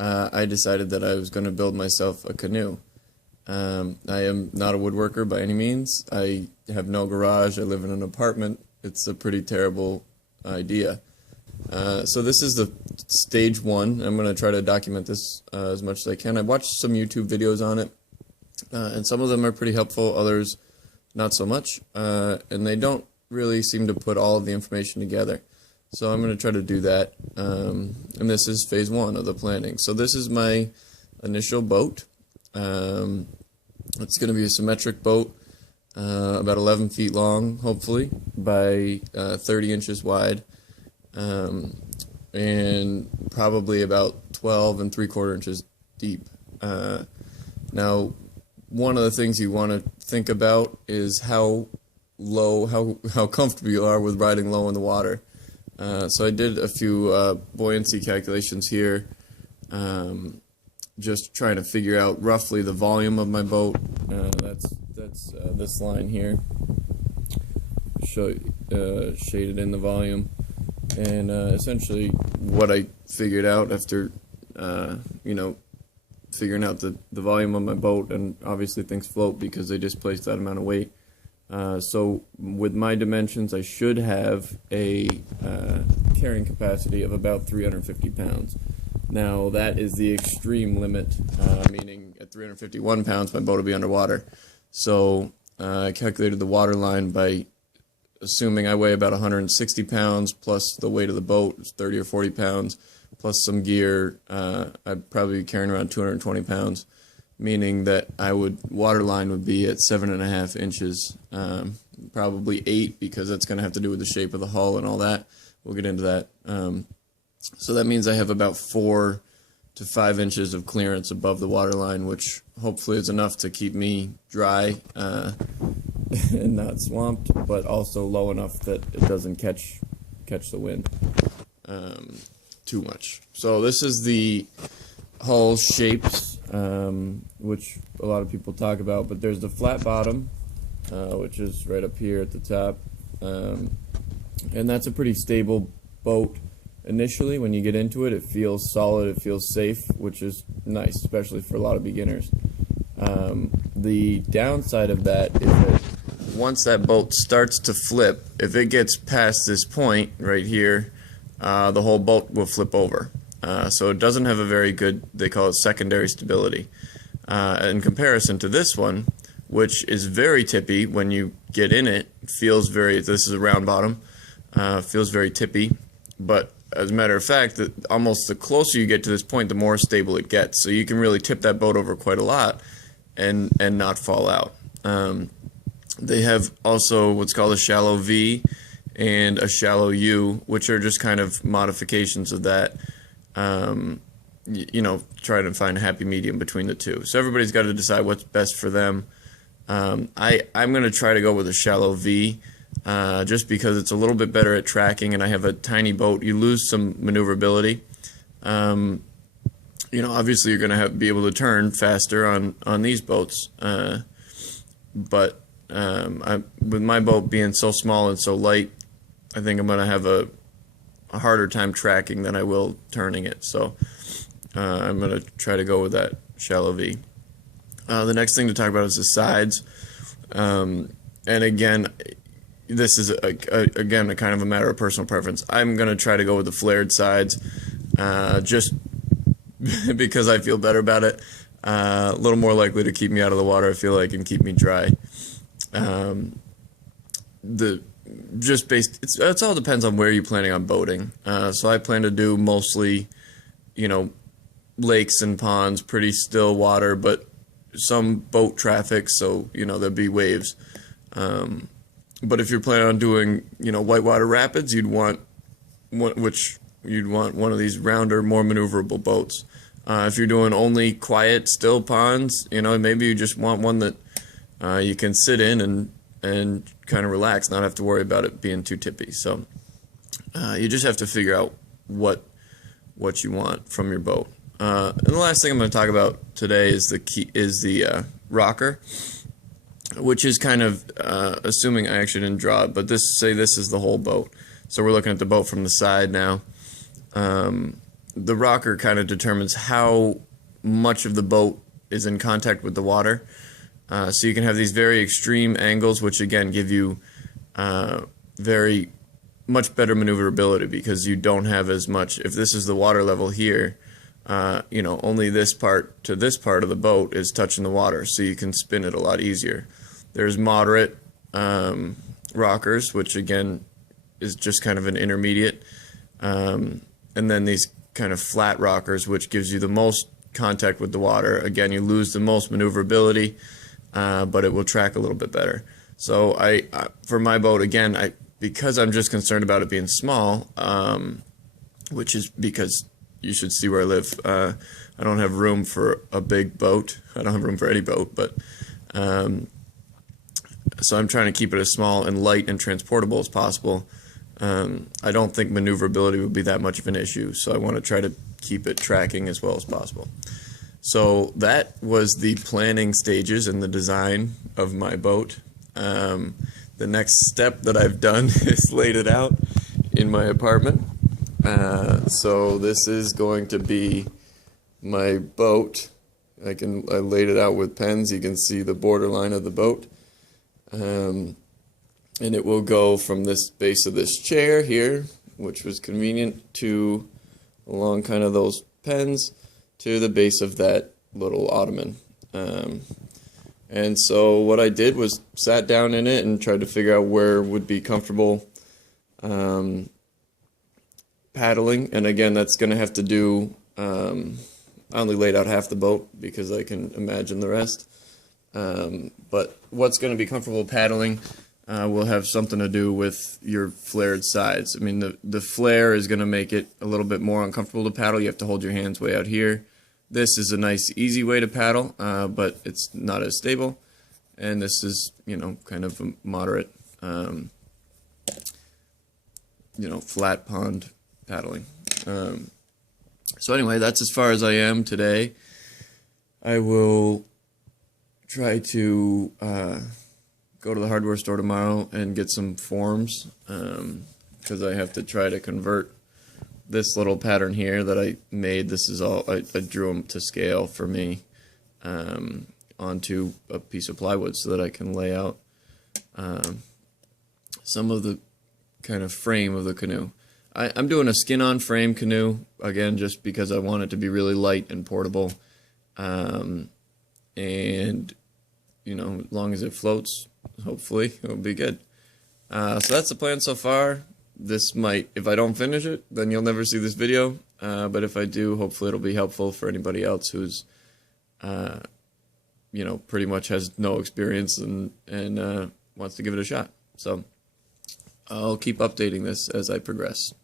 I decided that I was going to build myself a canoe. I am not a woodworker by any means. I have no garage. I live in an apartment. It's a pretty terrible idea. So this is the stage one. I'm going to try to document this as much as I can. I watched some YouTube videos on it, and some of them are pretty helpful, others not so much, and they don't really seem to put all of the information together. So I'm going to try to do that, and this is phase one of the planning. So this is my initial boat. It's going to be a symmetric boat, about 11 feet long, hopefully, by 30 inches wide, and probably about 12 3/4 inches deep. Now, one of the things you want to think about is how comfortable you are with riding low in the water. So I did a few buoyancy calculations here, just trying to figure out roughly the volume of my boat. That's this line here, shaded in the volume, and essentially what I figured out after figuring out the volume of my boat, and obviously things float because they displace that amount of weight. So with my dimensions, I should have a carrying capacity of about 350 pounds. Now that is the extreme limit, meaning at 351 pounds my boat will be underwater. So I calculated the water line by assuming I weigh about 160 pounds plus the weight of the boat is 30 or 40 pounds plus some gear. I'd probably be carrying around 220 pounds. Meaning that water line would be at 7.5 inches, probably 8, because that's going to have to do with the shape of the hull and all that. We'll get into that. So that means I have about 4 to 5 inches of clearance above the water line, which hopefully is enough to keep me dry and not swamped, but also low enough that it doesn't catch the wind too much. So this is the hull shapes, which a lot of people talk about, but there's the flat bottom, which is right up here at the top, and that's a pretty stable boat. Initially, when you get into it, it feels solid, it feels safe, which is nice, especially for a lot of beginners. The downside of that is that once that boat starts to flip, if it gets past this point right here, the whole boat will flip over. So it doesn't have a very good, they call it secondary stability. In comparison to this one, which is very tippy when you get in it, feels very, this is a round bottom, feels very tippy, but as a matter of fact, almost the closer you get to this point, the more stable it gets. So you can really tip that boat over quite a lot and not fall out. They have also what's called a shallow V and a shallow U, which are just kind of modifications of that. Try to find a happy medium between the two. So everybody's got to decide what's best for them. I'm going to try to go with a shallow V, just because it's a little bit better at tracking, and I have a tiny boat. You lose some maneuverability. Obviously you're going to be able to turn faster on these boats, but with my boat being so small and so light, I think I'm going to have a harder time tracking than I will turning it. So I'm going to try to go with that shallow V. The next thing to talk about is the sides. And again, this is a kind of a matter of personal preference. I'm going to try to go with the flared sides, just because I feel better about it. A little more likely to keep me out of the water, I feel like, and keep me dry. It all depends on where you're planning on boating. So I plan to do mostly, lakes and ponds, pretty still water, but some boat traffic, so, there'll be waves. But if you're planning on doing, whitewater rapids, you'd want one of these rounder, more maneuverable boats. If you're doing only quiet, still ponds, maybe you just want one that you can sit in and kind of relax, not have to worry about it being too tippy. So you just have to figure out what you want from your boat. And the last thing I'm going to talk about today is the rocker, which is kind of assuming I actually didn't draw it, but this is the whole boat. So we're looking at the boat from the side now. the rocker kind of determines how much of the boat is in contact with the water. So you can have these very extreme angles, which again give you very much better maneuverability because you don't have as much. If this is the water level here, only this part to this part of the boat is touching the water, so you can spin it a lot easier. There's moderate rockers, which again is just kind of an intermediate, and then these kind of flat rockers, which gives you the most contact with the water. Again, you lose the most maneuverability, but it will track a little bit better. So for my boat, again, because I'm just concerned about it being small, which is because you should see where I live. I don't have room for a big boat. I don't have room for any boat, but so I'm trying to keep it as small and light and transportable as possible. I don't think maneuverability would be that much of an issue, so I want to try to keep it tracking as well as possible. So that was the planning stages and the design of my boat. The next step that I've done is laid it out in my apartment. So this is going to be my boat. I laid it out with pens. You can see the borderline of the boat. And it will go from this base of this chair here, which was convenient, to along kind of those pens to the base of that little ottoman. And so what I did was sat down in it and tried to figure out where would be comfortable paddling. And again, that's going to have to do, I only laid out half the boat because I can imagine the rest. But what's going to be comfortable paddling will have something to do with your flared sides. I mean, the flare is going to make it a little bit more uncomfortable to paddle. You have to hold your hands way out here. This is a nice, easy way to paddle, but it's not as stable. And this is, kind of a moderate, flat pond paddling. So anyway, that's as far as I am today. I will try to go to the hardware store tomorrow and get some forms, because I have to try to convert this little pattern here that I made. This is all, I drew them to scale for me onto a piece of plywood so that I can lay out some of the kind of frame of the canoe. I'm doing a skin-on frame canoe, again, just because I want it to be really light and portable. And, as long as it floats, hopefully it'll be good. So that's the plan so far. This might, if I don't finish it, then you'll never see this video. But if I do, hopefully it'll be helpful for anybody else who's, pretty much has no experience and wants to give it a shot. So I'll keep updating this as I progress.